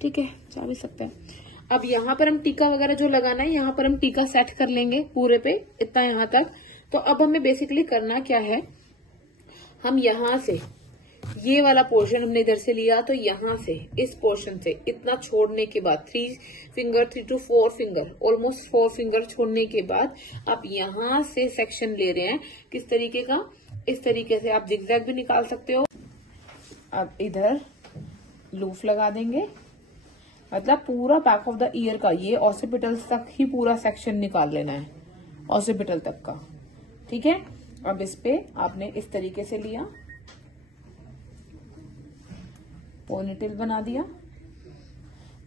ठीक है, जा भी सकता है। अब यहाँ पर हम टीका वगैरह जो लगाना है, यहाँ पर हम टीका सेट कर लेंगे पूरे पे, इतना यहाँ तक। तो अब हमें बेसिकली करना क्या है, हम यहाँ से ये वाला पोर्शन हमने इधर से लिया, तो यहाँ से इस पोर्शन से इतना छोड़ने के बाद 3 to 4 फिंगर, ऑलमोस्ट 4 फिंगर छोड़ने के बाद आप यहाँ से सेक्शन ले रहे हैं। किस तरीके का, इस तरीके से आप जिगजैग भी निकाल सकते हो। अब इधर लूफ लगा देंगे, मतलब पूरा बैक ऑफ द ईयर का ये ऑसिपिटल्स तक ही पूरा सेक्शन निकाल लेना है, ऑसिपिटल तक का। ठीक है, अब इस पे आपने इस तरीके से लिया, पोनीटेल बना दिया।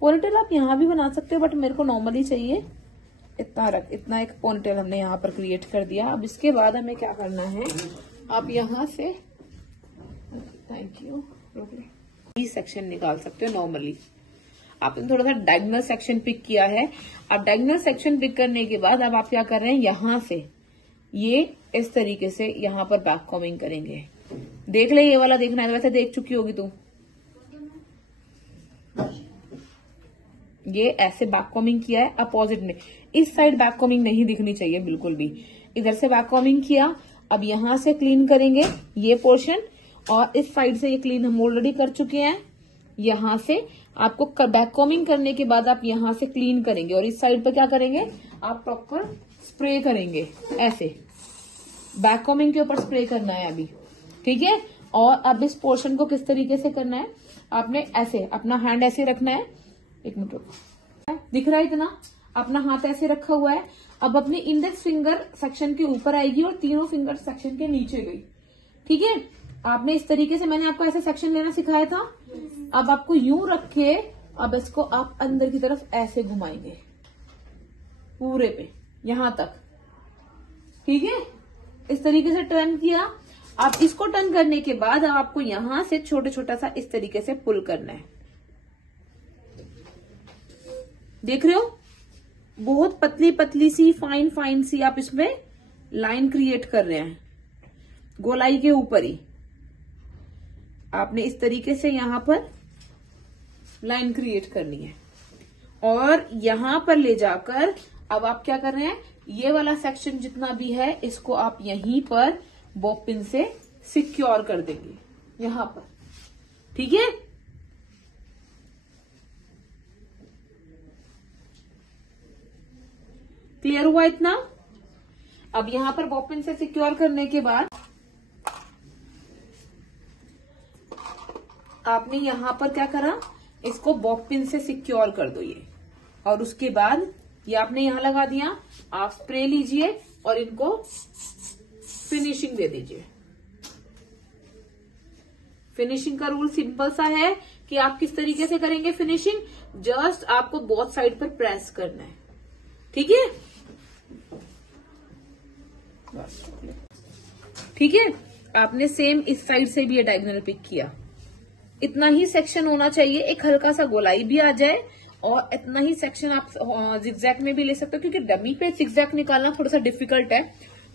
पोनीटेल आप यहां भी बना सकते हो, बट मेरे को नॉर्मली चाहिए इतना एक पोनीटेल हमने यहाँ पर क्रिएट कर दिया। अब इसके बाद हमें क्या करना है, आप यहां से थैंक यू ये सेक्शन निकाल सकते हो। नॉर्मली आपने थोड़ा सा डायगोनल सेक्शन पिक किया है। अब डायगोनल सेक्शन पिक करने के बाद अब आप क्या कर रहे हैं, यहां से ये इस तरीके से यहां पर बैक कॉमिंग करेंगे। देख ले, ये वाला देखना है, वैसे देख चुकी होगी तू। ये ऐसे बैक कॉमिंग किया है अपोजिट में, इस साइड बैक कॉमिंग नहीं दिखनी चाहिए बिल्कुल भी। इधर से बैक कॉमिंग किया, अब यहां से क्लीन करेंगे ये पोर्शन, और इस साइड से ये क्लीन हम ऑलरेडी कर चुके हैं। यहां से आपको बैक कॉमिंग करने के बाद आप यहां से क्लीन करेंगे, और इस साइड पर क्या करेंगे, आप प्रॉपर स्प्रे करेंगे। ऐसे बैक कॉमिंग के ऊपर स्प्रे करना है अभी, ठीक है। और अब इस पोर्शन को किस तरीके से करना है, आपने ऐसे अपना हैंड ऐसे रखना है, एक मिनट दिख रहा है इतना, अपना हाथ ऐसे रखा हुआ है। अब अपने इंडेक्स फिंगर सेक्शन के ऊपर आएगी और तीनों फिंगर सेक्शन के नीचे गई, ठीक है। आपने इस तरीके से, मैंने आपको ऐसे सेक्शन लेना सिखाया था। अब आपको यूं रखे, अब इसको आप अंदर की तरफ ऐसे घुमाएंगे पूरे पे यहां तक, ठीक है। इस तरीके से टर्न किया। आप इसको टर्न करने के बाद अब आपको यहां से छोटा सा इस तरीके से पुल करना है। देख रहे हो, बहुत पतली सी फाइन सी आप इसमें लाइन क्रिएट कर रहे हैं, गोलाई के ऊपर ही आपने इस तरीके से यहां पर लाइन क्रिएट करनी है। और यहां पर ले जाकर अब आप क्या कर रहे हैं, ये वाला सेक्शन जितना भी है इसको आप यहीं पर बॉब पिन से सिक्योर कर देंगे यहां पर, ठीक है। क्लियर हुआ इतना। अब यहां पर बॉब पिन से सिक्योर करने के बाद आपने यहां पर क्या करा, इसको बॉब पिन से सिक्योर कर दो ये, और उसके बाद ये आपने यहां लगा दिया। आप स्प्रे लीजिए और इनको फिनिशिंग दे दीजिए। फिनिशिंग का रूल सिंपल सा है कि आप किस तरीके से करेंगे फिनिशिंग, जस्ट आपको बोथ साइड पर प्रेस करना है, ठीक है। ठीक है, आपने सेम इस साइड से भी ये डायगोनल पिक किया। इतना ही सेक्शन होना चाहिए, एक हल्का सा गोलाई भी आ जाए, और इतना ही सेक्शन आप जिगजैग में भी ले सकते हो, क्योंकि डमी पे जिगजैग निकालना थोड़ा सा डिफिकल्ट है,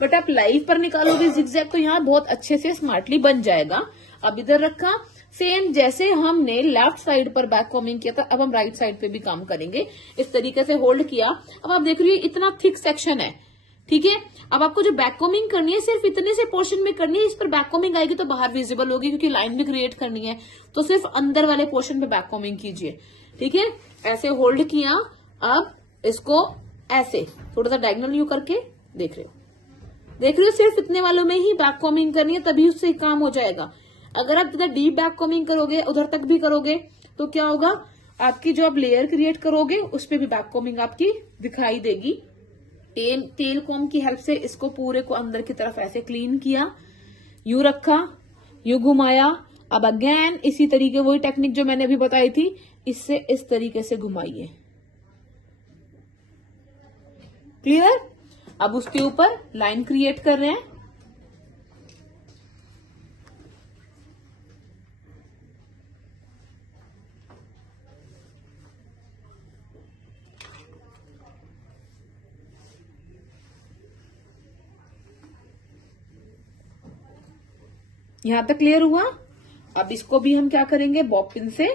बट आप लाइव पर निकालोगे जिगजैग तो यहाँ बहुत अच्छे से स्मार्टली बन जाएगा। अब इधर रखा, सेम जैसे हमने लेफ्ट साइड पर बैक कॉमिंग किया था, अब हम राइट साइड पे भी काम करेंगे। इस तरीके से होल्ड किया। अब आप देख रही हो इतना थिक सेक्शन है, ठीक है। अब आपको जो बैक कॉमिंग करनी है सिर्फ इतने से पोर्शन में करनी है। इस पर बैक कॉमिंग आएगी तो बाहर विजिबल होगी, क्योंकि लाइन भी क्रिएट करनी है, तो सिर्फ अंदर वाले पोर्शन पे बैक कॉमिंग कीजिए, ठीक है। ऐसे होल्ड किया, अब इसको ऐसे थोड़ा सा डायगोनल यू करके देख रहे हो सिर्फ इतने वालों में ही बैक कॉमिंग करनी है, तभी उससे काम हो जाएगा। अगर आप ज्यादा डीप बैक कॉमिंग करोगे, उधर तक भी करोगे, तो क्या होगा, आपकी जो आप लेयर क्रिएट करोगे उस पर भी बैक कॉमिंग आपकी दिखाई देगी। टेल कॉम की हेल्प से इसको पूरे को अंदर की तरफ ऐसे क्लीन किया, यू रखा, यू घुमाया। अब अगेन इसी तरीके, वही टेक्निक जो मैंने अभी बताई थी, इससे इस तरीके से घुमाइए। क्लियर। अब उसके ऊपर लाइन क्रिएट कर रहे हैं। यहां तक क्लियर हुआ। अब इसको भी हम क्या करेंगे, बॉब पिन से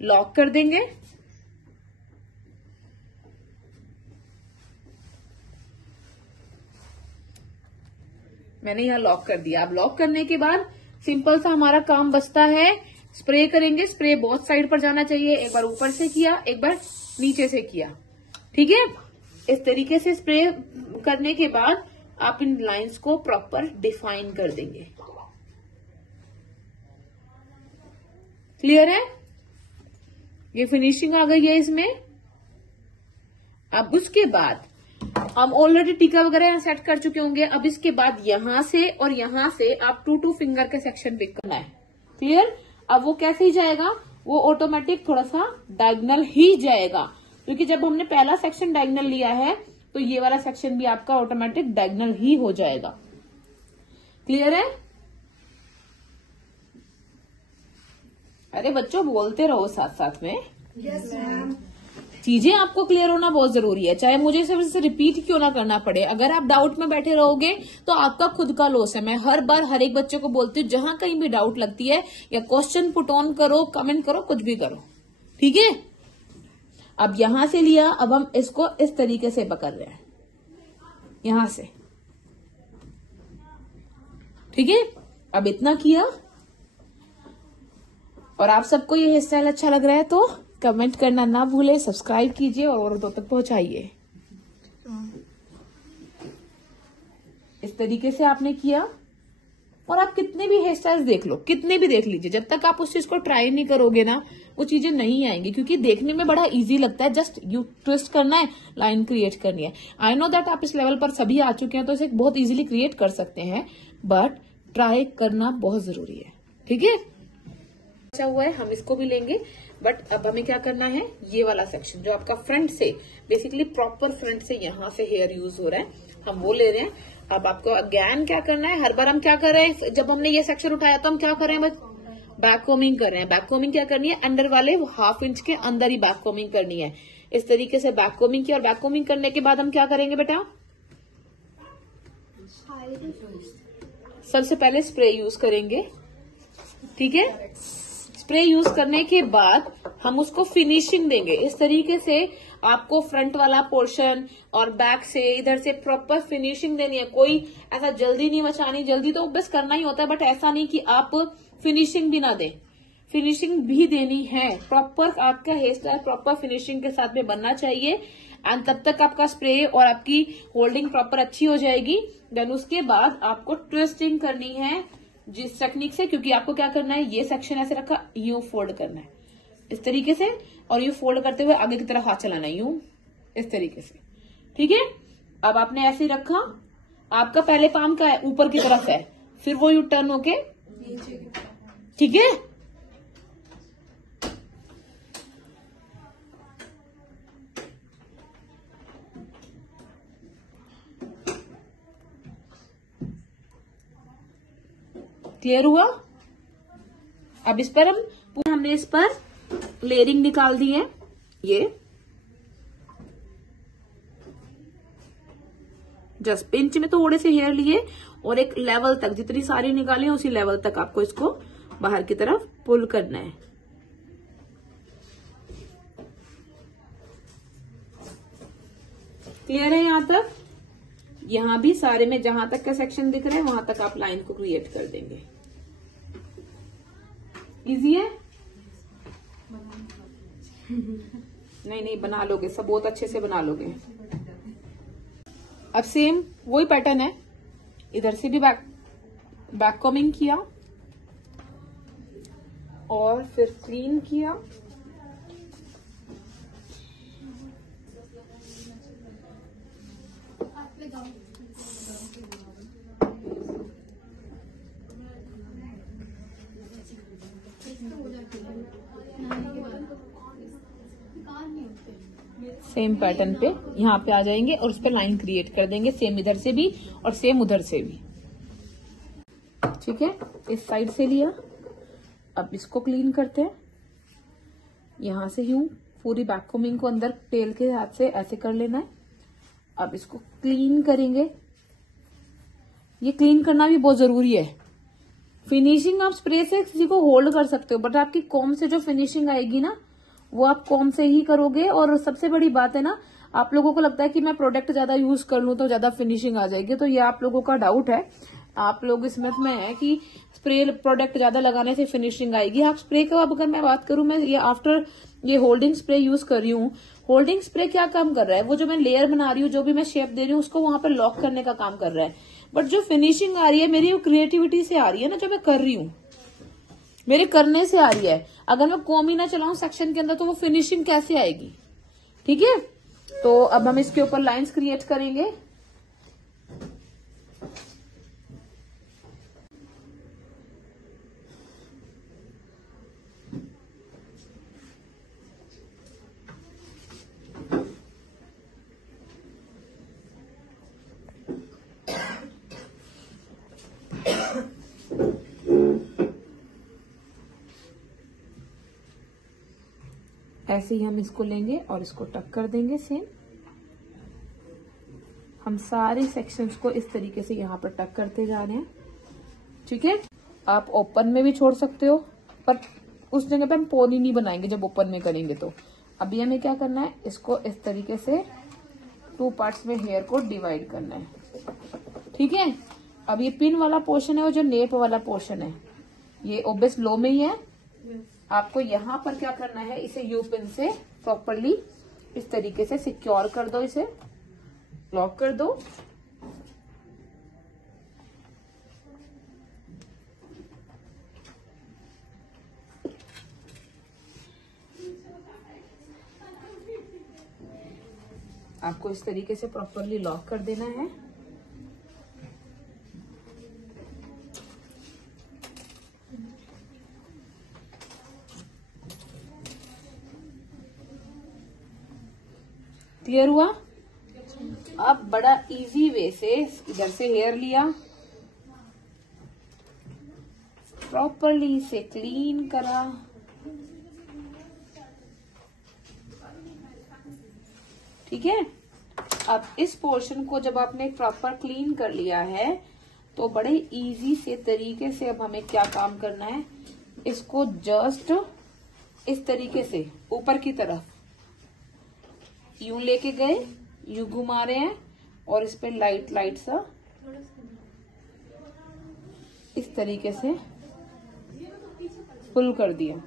लॉक कर देंगे। मैंने यहाँ लॉक कर दिया। अब लॉक करने के बाद सिंपल सा हमारा काम बचता है, स्प्रे करेंगे। स्प्रे बहुत साइड पर जाना चाहिए, एक बार ऊपर से किया, एक बार नीचे से किया, ठीक है। इस तरीके से स्प्रे करने के बाद आप इन लाइंस को प्रॉपर डिफाइन कर देंगे। क्लियर है? ये फिनिशिंग आ गई है इसमें। अब उसके बाद हम ऑलरेडी टीका वगैरह सेट कर चुके होंगे। अब इसके बाद यहां से और यहां से आप 2 फिंगर के सेक्शन पिक करना है। क्लियर? अब वो कैसे ही जाएगा, वो ऑटोमेटिक थोड़ा सा डायगोनल ही जाएगा, क्योंकि जब हमने पहला सेक्शन डायगोनल लिया है तो ये वाला सेक्शन भी आपका ऑटोमेटिक डायगोनल ही हो जाएगा। क्लियर है? अरे बच्चों बोलते रहो साथ साथ में। Yes ma'am. चीजें आपको क्लियर होना बहुत जरूरी है, चाहे मुझे सिर्फ रिपीट क्यों ना करना पड़े। अगर आप डाउट में बैठे रहोगे तो आपका खुद का लॉस है। मैं हर बार हर एक बच्चे को बोलती हूँ, जहां कहीं भी डाउट लगती है या क्वेश्चन पुट ऑन करो, कमेंट करो, कुछ भी करो, ठीक है। अब यहां से लिया, अब हम इसको इस तरीके से पकड़ रहे हैं, यहां से, ठीक है। अब इतना किया, और आप सबको ये हेयर स्टाइल अच्छा लग रहा है तो कमेंट करना ना भूले, सब्सक्राइब कीजिए और औरों तक पहुंचाइए। इस तरीके से आपने किया, और आप कितने भी हेयर स्टाइल्स देख लो, कितने भी देख लीजिए, जब तक आप उस चीज को ट्राई नहीं करोगे ना वो चीजें नहीं आएंगी, क्योंकि देखने में बड़ा इजी लगता है। जस्ट यू ट्विस्ट करना है, लाइन क्रिएट करनी है। आई नो दैट आप इस लेवल पर सभी आ चुके हैं तो इसे बहुत इजीली क्रिएट कर सकते हैं, बट ट्राई करना बहुत जरूरी है, ठीक है। अच्छा हुआ है, हम इसको भी लेंगे, बट अब हमें क्या करना है, ये वाला सेक्शन जो आपका फ्रंट से, बेसिकली प्रॉपर फ्रंट से यहां से हेयर यूज हो रहा है, हम वो ले रहे हैं। अब आपको अगेन क्या करना है, हर बार हम क्या कर रहे हैं, जब हमने ये सेक्शन उठाया तो हम क्या कर रहे हैं, बस बैक कोमिंग कर रहे हैं। बैक कोमिंग क्या करनी है, अंडर वाले 1/2 इंच के अंदर ही बैक कोमिंग करनी है। इस तरीके से बैक कोमिंग की, और बैक कोमिंग करने के बाद हम क्या करेंगे बेटा, सबसे पहले स्प्रे यूज करेंगे, ठीक है। स्प्रे यूज करने के बाद हम उसको फिनिशिंग देंगे। इस तरीके से आपको फ्रंट वाला पोर्शन और बैक से इधर से प्रॉपर फिनिशिंग देनी है। कोई ऐसा जल्दी नहीं मचानी, जल्दी तो बस करना ही होता है, बट ऐसा नहीं कि आप फिनिशिंग भी ना दें, फिनिशिंग भी देनी है। प्रॉपर आपका हेयर स्टाइल प्रॉपर फिनिशिंग के साथ में बनना चाहिए, एंड तब तक आपका स्प्रे और आपकी होल्डिंग प्रॉपर अच्छी हो जाएगी। देन उसके बाद आपको ट्विस्टिंग करनी है जिस टेक्निक से, क्योंकि आपको क्या करना है, ये सेक्शन ऐसे रखा, यूं फोल्ड करना है इस तरीके से, और यूं फोल्ड करते हुए आगे की तरफ हाथ चलाना है, यूं इस तरीके से, ठीक है। अब आपने ऐसे ही रखा, आपका पहले पाम का है ऊपर की तरफ है, फिर वो यू टर्न होके, ठीक है। क्लियर हुआ? अब इस पर हमने इस पर लेयरिंग निकाल दी है, ये जस्ट पिंच में थोड़े से हेयर लिए और एक लेवल तक, जितनी सारी निकाली है उसी लेवल तक आपको इसको बाहर की तरफ पुल करना है। क्लियर है यहां तक? यहां भी सारे में जहां तक का सेक्शन दिख रहा है वहां तक आप लाइन को क्रिएट कर देंगे। इजी है? नहीं नहीं, बना लोगे, सब बहुत अच्छे से बना लोगे। अब सेम वही पैटर्न है, इधर से भी बैक कॉमिंग किया और फिर क्लीन किया, सेम पैटर्न पे यहाँ पे आ जाएंगे और उस पर लाइन क्रिएट कर देंगे, सेम इधर से भी और सेम उधर से भी, ठीक है। इस साइड से लिया, अब इसको क्लीन करते हैं। यहां से यूं पूरी बैक कोमिंग को अंदर टेल के हाथ से ऐसे कर लेना है। अब इसको क्लीन करेंगे, ये क्लीन करना भी बहुत जरूरी है। फिनिशिंग आप स्प्रे से किसी को होल्ड कर सकते हो, बट आपकी कॉम से जो फिनिशिंग आएगी ना वो आप कॉम से ही करोगे। और सबसे बड़ी बात है ना, आप लोगों को लगता है कि मैं प्रोडक्ट ज्यादा यूज कर लूं तो ज्यादा फिनिशिंग आ जाएगी, तो ये आप लोगों का डाउट है। आप लोग इस मत में है कि स्प्रे प्रोडक्ट ज्यादा लगाने से फिनिशिंग आएगी। आप स्प्रे का, अब अगर मैं बात करूं, मैं ये आफ्टर ये होल्डिंग स्प्रे यूज कर रही हूँ। होल्डिंग स्प्रे क्या काम कर रहा है, वो जो मैं लेयर बना रही हूँ, जो भी मैं शेप दे रही हूँ, उसको वहां पर लॉक करने का काम कर रहा है। बट जो फिनिशिंग आ रही है मेरी, वो क्रिएटिविटी से आ रही है ना, जो मैं कर रही हूँ, मेरे करने से आ रही है। अगर मैं कॉम ही ना चलाऊं सेक्शन के अंदर तो वो फिनिशिंग कैसे आएगी? ठीक है, तो अब हम इसके ऊपर लाइंस क्रिएट करेंगे। ऐसे ही हम इसको लेंगे और इसको टक कर देंगे। सेम हम सारे सेक्शंस को इस तरीके से यहाँ पर टक करते जा रहे हैं। ठीक है, आप ओपन में भी छोड़ सकते हो, पर उस जगह पे हम पोनी नहीं बनाएंगे जब ओपन में करेंगे। तो अभी हमें क्या करना है, इसको इस तरीके से 2 पार्ट्स में हेयर को डिवाइड करना है। ठीक है, अब ये पिन वाला पोर्शन है और जो नेप वाला पोर्शन है, ये ओब्वियस लो में ही है। आपको यहाँ पर क्या करना है, इसे यू पिन से प्रॉपरली इस तरीके से सिक्योर कर दो, इसे लॉक कर दो। आपको इस तरीके से प्रॉपरली लॉक कर देना है। क्लियर हुआ? अब बड़ा इजी वे से इधर से हेयर लिया, प्रॉपरली इसे क्लीन करा, ठीक है। अब इस पोर्शन को जब आपने प्रॉपर क्लीन कर लिया है तो बड़े इजी से तरीके से अब हमें क्या काम करना है, इसको जस्ट इस तरीके से ऊपर की तरफ यूं लेके गए, यूं घुमा रहे हैं और इस पे लाइट लाइट सा इस तरीके से पुल कर दिया।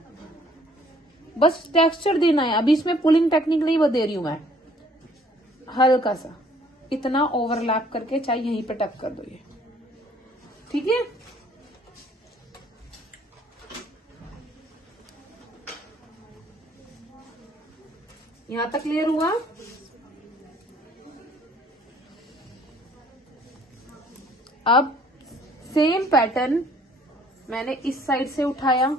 बस टेक्सचर देना है, अभी इसमें पुलिंग टेक्निक नहीं दे रही हूं मैं, हल्का सा इतना ओवरलैप करके चाहे यहीं पे टक कर दो ये, ठीक है। यहां तक क्लियर हुआ? अब सेम पैटर्न मैंने इस साइड से उठाया,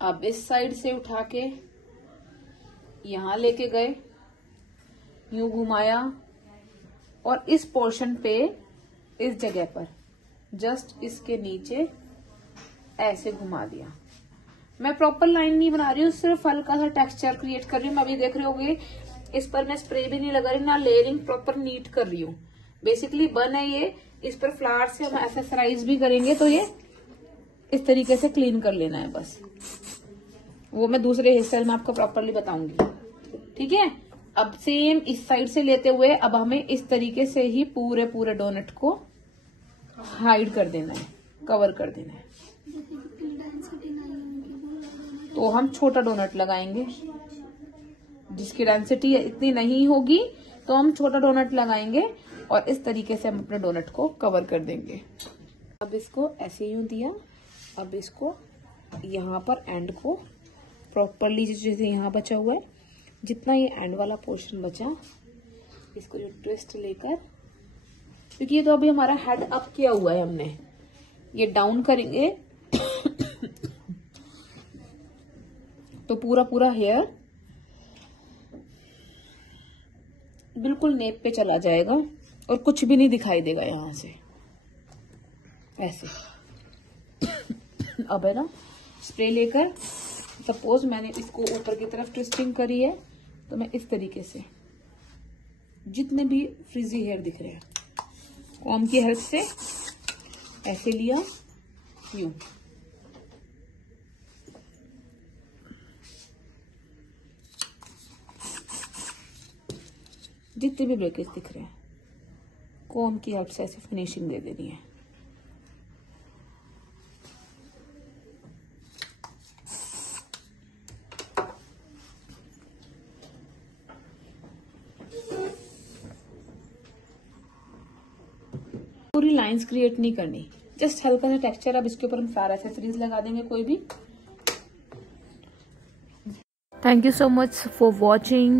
अब इस साइड से उठा के यहां लेके गए, यूं घुमाया और इस पोर्शन पे इस जगह पर जस्ट इसके नीचे ऐसे घुमा दिया। मैं प्रॉपर लाइन नहीं बना रही हूँ, सिर्फ हल्का सा टेक्सचर क्रिएट कर रही हूँ। मैं अभी देख रहे होंगे इस पर मैं स्प्रे भी नहीं लगा रही, ना लेयरिंग, प्रॉपर नीट कर रही हूँ। बेसिकली बन है ये, इस पर फ्लावर से हम एक्सेसराइज भी करेंगे तो ये इस तरीके से क्लीन कर लेना है बस। वो मैं दूसरे हिस्से में आपको प्रॉपरली बताऊंगी, ठीक है। अब सेम इस साइड से लेते हुए अब हमें इस तरीके से ही पूरे डोनट को हाइड कर देना है, कवर कर देना है। तो हम छोटा डोनट लगाएंगे, जिसकी डेंसिटी इतनी नहीं होगी तो हम छोटा डोनट लगाएंगे और इस तरीके से हम अपने डोनट को कवर कर देंगे। अब इसको ऐसे यूं दिया, अब इसको यहाँ पर एंड को प्रॉपरली, जैसे यहाँ बचा हुआ है, जितना ये एंड वाला पोर्शन बचा, इसको जो ट्विस्ट लेकर, क्योंकि ये तो अभी हमारा हेड अप किया हुआ है हमने, ये डाउन करेंगे तो पूरा हेयर बिल्कुल नेप पे चला जाएगा और कुछ भी नहीं दिखाई देगा यहां से, ऐसे। अब है ना, स्प्रे लेकर, सपोज मैंने इसको ऊपर की तरफ ट्विस्टिंग करी है तो मैं इस तरीके से जितने भी फ्रिजी हेयर दिख रहे हैं, कॉम की हेल्प से ऐसे लिया, यूं जितने भी ब्रेकेज दिख रहे हैं कॉम की हेल्प से ऐसी फिनिशिंग दे देनी है। पूरी लाइंस क्रिएट नहीं करनी, जस्ट हल्का सा टेक्सचर। अब इसके ऊपर हम फ्लावर एक्सेसरीज लगा देंगे कोई भी। Thank you so much for watching.